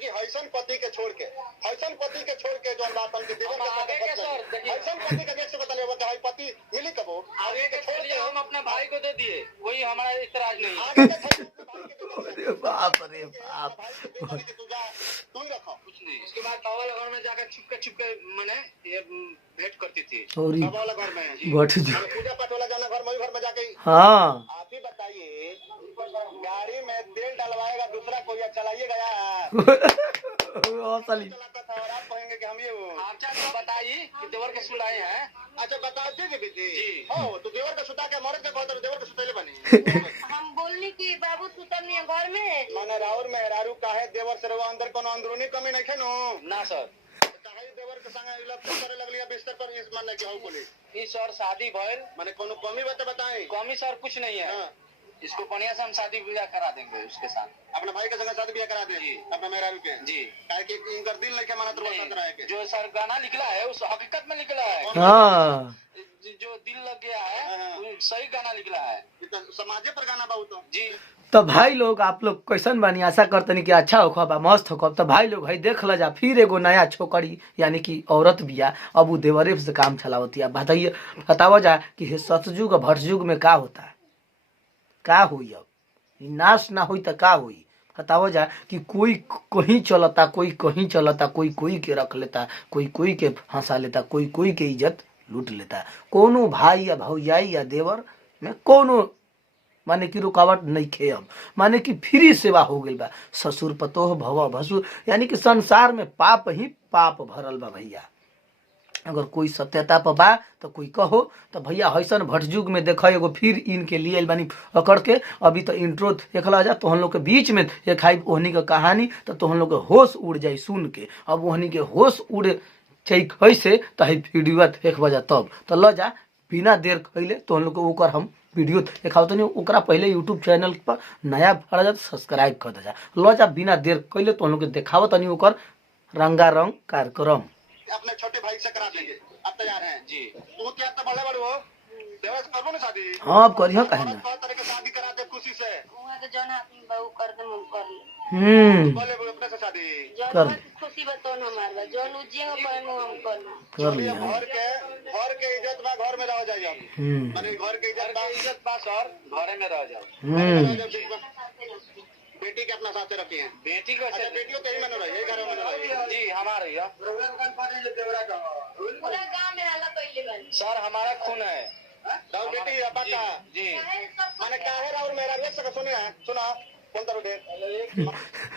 देखिए हसन पति के छोड़ के जो बात हमके देवर आगे के सर देखिए हसन पति के देख से बता लेगा कि पति मिली कबो आगे के छोड़ के हम अपने भाई को दे दिए, कोई हमारा इतराज नहीं है। आगे के छोड़ के भाई के दे दिया। अरे बाप रे बाप। तू ही रखो कुछ नहीं। उसके बाद बाबा घर में जाकर छुपके मैंने ये भेंट करती थी। और बाबा वाला घर में बट जो पूजा पाठ वाला जाना घर में घर में जाके हाँ आप ही बताइए गाड़ी में तेल डलवाएगा दूसरा कोई चलाइएगा यार असली चलाता था और आप कहेंगे कि हम ये अच्छा तो बताइए कि देवर के सुलाए हैं। अच्छा बता दीजिए बेटी जी। हो तो देवर का सुता के मर्द के कहते देवर के सुतेले बनी हम बोलनी कि बाबू सुतल नहीं है घर में। माने राउर मेहरारू काहे देवर से रवा अंदर कोनो अंदरूनी कमी नहीं खेनो ना सर, काहे देवर के संग इलाज करे लगलिया बिस्तर पर इस माने कि हो बोली इस और शादी भइल माने कोनो कमी बात बताएं कमी सर कुछ नहीं है। हां इसको बढ़िया से हम शादी ब्याह करा देंगे उसके साथ। अपने भाई के संग शादी ब्याह करा दे अपने मेहरारू के जी काहे कि इनकर दिल नहीं के माना तो साथ रहे के जो सर गाना निकला है उस हकीकत में निकला है। हाँ जो दिल लग गया है वो सही गाना निकला है। ये तो समाजे पर गाना बहुत जी तो भाई लोग आप लोग कैसन बानी, आशा करतनी कि अच्छा होखा बा मस्त होखा। तो भाई लोग भाई देख ल जा फिर एगो नया छोकरी यानी कि औरत बिया अब वो देवरे से काम चलावती है। बताइए बताओ जा कि हे सतयुग भटयुग में का होता है, का हुई अब ई नाश ना हुई तो का हुई। बताओ जा कि कोई कहीं चलता, कोई कहीं चलता, कोई के रख लेता, कोई के हंसा लेता, कोई के इज्जत लूट लेता। कोनो भाई या भौजाई या देवर में कोनो माने कि रुकावट नहीं खे। अब माने कि फ्री सेवा हो गई बा। ससुर पतोह भव भसुर यानी कि संसार में पाप ही पाप भरल बा भैया। अगर कोई सत्यता पर बा तो कोई कहो तो भैया हसन भटजुग में देखो एगो फिर इनके लिए बानी पकड़ के। अभी तो इंट्रो देखला जा तो हम लोग के बीच में एक हाई ओहनी का कहानी तो हम लोग के होश उड़ जाई सुन के। अब ओहनी के होश उड़ चाहिए कैसे तो वीडियो देख बजा तब तो ल जा बिना देर कैले तो हम लोग को ओकर हम वीडियो देखाओ तो नहीं ओकरा पहले यूट्यूब चैनल पर नया भरा जा सब्सक्राइब कर दे जा। ल जा बिना देर कैले तो हम लोग के देखाओ तो नहीं ओकर रंगारंग कार्यक्रम अपने छोटे भाई से करा देंगे। अब तैयार हैं जी। तू क्या तो बड़े बड़े हो देवर से करबो ना शादी। हाँ अब करियो कहे ना और तरह के शादी करा दे खुशी से वहाँ के जौन हाथ में बहू कर दे हम कर ले। बोले अपने से शादी जौन कर बात खुशी बताओ ना हमार बा जौन उजिए कहे नु हम कर ले। कर चलिए लिया। घर के इज्जत बा घर में रह जाइए अब माने घर के इज्जत बा इज्जत पास और घरे में रह जाओ। बेटी के अपना साथ रखिए बेटी को अच्छा बेटियों तो ही मन रही है घर में रही जी हमारे यहाँ पूरा गांव में हल्ला कइले बानी। सर हमारा खून है। राउर बेटी अपा का जी काहे सब माने का है राउर मेरा एक सके सुना कौन तरह दे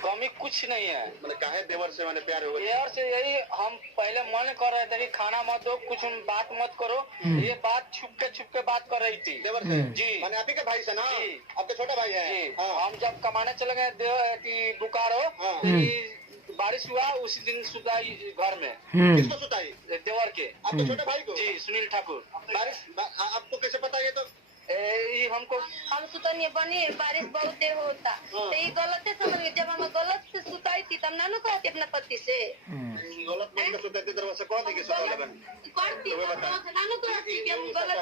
कमी कुछ नहीं है। माने का है देवर से माने प्यार हो गया यार से यही हम पहले मन कर रहे थे कि खाना मत दो कुछ बात मत करो। ये बात छुप के बात कर रही थी देवर से जी माने आप ही के भाई से ना जी। आपके छोटे भाई है जी हाँ हम जब कमाने चले गए कि बुकारो हाँ। बारिश हुआ उसी दिन सुधा घर में किसको सुताई देवर के आपके छोटे भाई को जी सुनील ठाकुर। बारिश आपको कैसे पता ये तो ये हमको हम सुतनी बनी बारिश बहुत देर होता तो ये गलत है समझ गए। जब हम गलत से सुताई थी तब नानू कहती अपने पति से गलत मन के सुताते तरह से कौन के सुताई लगन करती नानू कहती कि हम गलत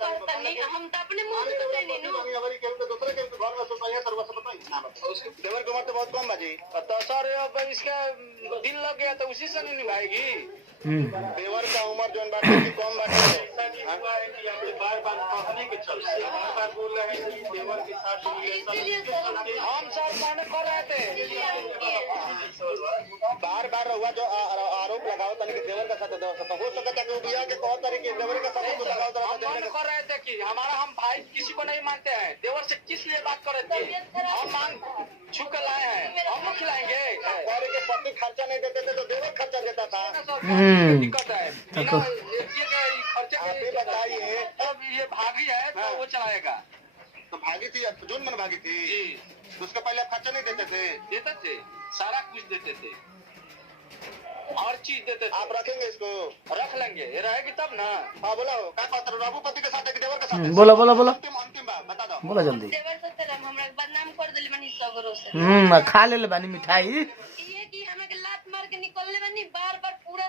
करता नहीं हम तो अपने मुंह से सुते नहीं नु। हमारी केहू के दूसरे के घर में सुताई है तरह से बताई ना बताओ उसके देवर की उम्र तो बहुत कम बाजी तो सर अब इसका दिल लग गया तो उसी से नहीं निभाएगी। देवर का उम्र जोन बात की कम बात बार कहने के चलते बार बोल रहे हैं कि देवर के साथ इसीलिए तो हम सर माने कर रहे थे बार हुआ जो आरोप लगाओ तन के देवर का साथ तो हो सकता है कि बिया के कौन तरीके देवर का साथ लगाओ तो हम मन कर रहे थे कि हमारा हम भाई किसी को नहीं मानते हैं। देवर से किस लिए बात कर रहे थे? हम मांग छू के लाए हैं हम लोग खिलाएंगे। और के पति खर्चा नहीं देते थे तो देवर खर्चा देता था दिक्कत है बिना खर्चे आप ही बताइए अब ये भागी है तो वो चलाएगा। तो भागी थी जून मन भागी थी जी उसके पहले आप खर्चा नहीं देते थे देते थे सारा कुछ देते थे हर चीज देते थे। आप रखेंगे इसको रख लेंगे ये रहेगी तब ना। हाँ बोला क्या कहते हो बाबू पति के साथ है कि देवर के साथ है? बोला अंतिम बात बता दो बोला जल्दी। देवर से तेरा हमरा बदनाम कर देली बनी सगरो से। खा ले बानी मिठाई ये कि हमें के लात मार के निकलले बनी बार बार पूरा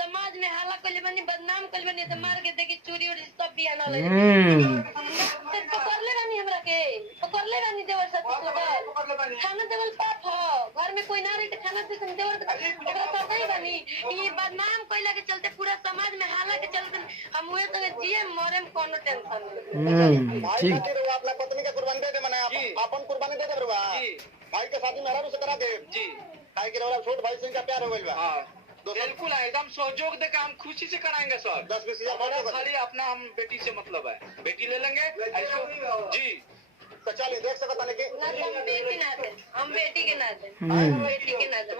समाज में हाला कइले बनी बदनाम कइले बनी तो मार के देखी चोरी और सब बियान ले पकड़ले बनी हमरा के पकड़ले बनी देवर सब खाना देवल पाप हो घर में कोई ना रही तो खाना दे देवर ओकरा पता ही बनी ये बदनाम कइला के चलते पूरा समाज में हाला के चलते हम हुए तो जिए मरे में कोनो टेंशन भाई ठीक खातिर वो अपना पत्नी के कुर्बानी दे दे मने अपन कुर्बानी दे दे रुआ भाई के शादी मेहरारू से करा दे जी भाई के वाला छोट भाई से इनका प्यार हो गइल बा हाँ बिल्कुल है एकदम सहयोग देकर हम खुशी से कराएंगे सर 10-20 हजार हमारा बढ़ा खाली अपना हम बेटी से मतलब है बेटी ले लेंगे ऐसो जी तो चलिए देख सकता नहीं कि ना हम बेटी ना दे हम बेटी के ना दे बेटी के ना दे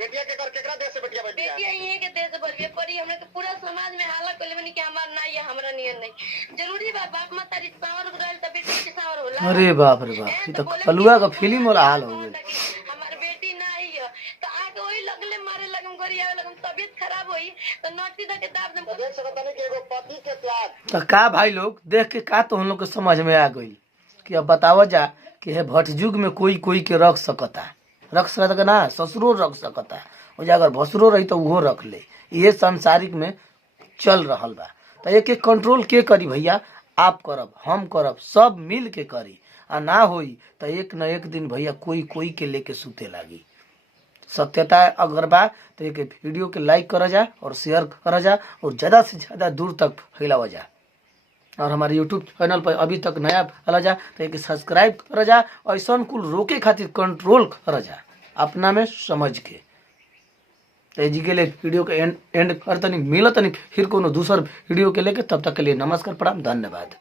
बेटिया के कर केकरा देश से बेटिया बैठी बेटिया ये के देश बोलिए परी हमने तो पूरा समाज में हाला कइले बनी कि हमार ना ये हमरा नियन नहीं जरूरी बा बाप माता री सावर रहल त बेटी के सावर होला अरे बाप रे बाप ये तो कलुआ का फिल्म वाला हाल हो गई हमार बेटी ना ही है तो आके वही लगले मारे लगम गरिया लगम तबीयत खराब होई तो नोटी द के दाब दम देख सकता नहीं कि एगो पति के त्याग तो का भाई लोग देख के का तो हम लोग के समझ में आ गई कि अब बताओ जा कि हे भटजुग में कोई कोई के रख सकता ना ससुरो रख सकता वो जा अगर भसुरो रही तो वो रख ले ये सांसारिक में चल रहल बा तो एक एक कंट्रोल के करी भैया आप करब हम करब सब मिल के करी आ ना होई तो एक न एक दिन भैया कोई कोई के लेके सूते लागी सत्यता अगर बा तो एक वीडियो के लाइक करा जा और शेयर करा जा और ज़्यादा से ज़्यादा दूर तक फैलावा जा और हमारे यूट्यूब चैनल पर अभी तक नया फैला जा तो एक सब्सक्राइब करा जा ऐसा कुल रोके खातिर कंट्रोल करा जा अपना में समझ के तो जी के लिए वीडियो के एंड कर तनी मिलत नहीं फिर कोनो दूसर वीडियो के लेके तब तक के लिए नमस्कार प्रणाम धन्यवाद।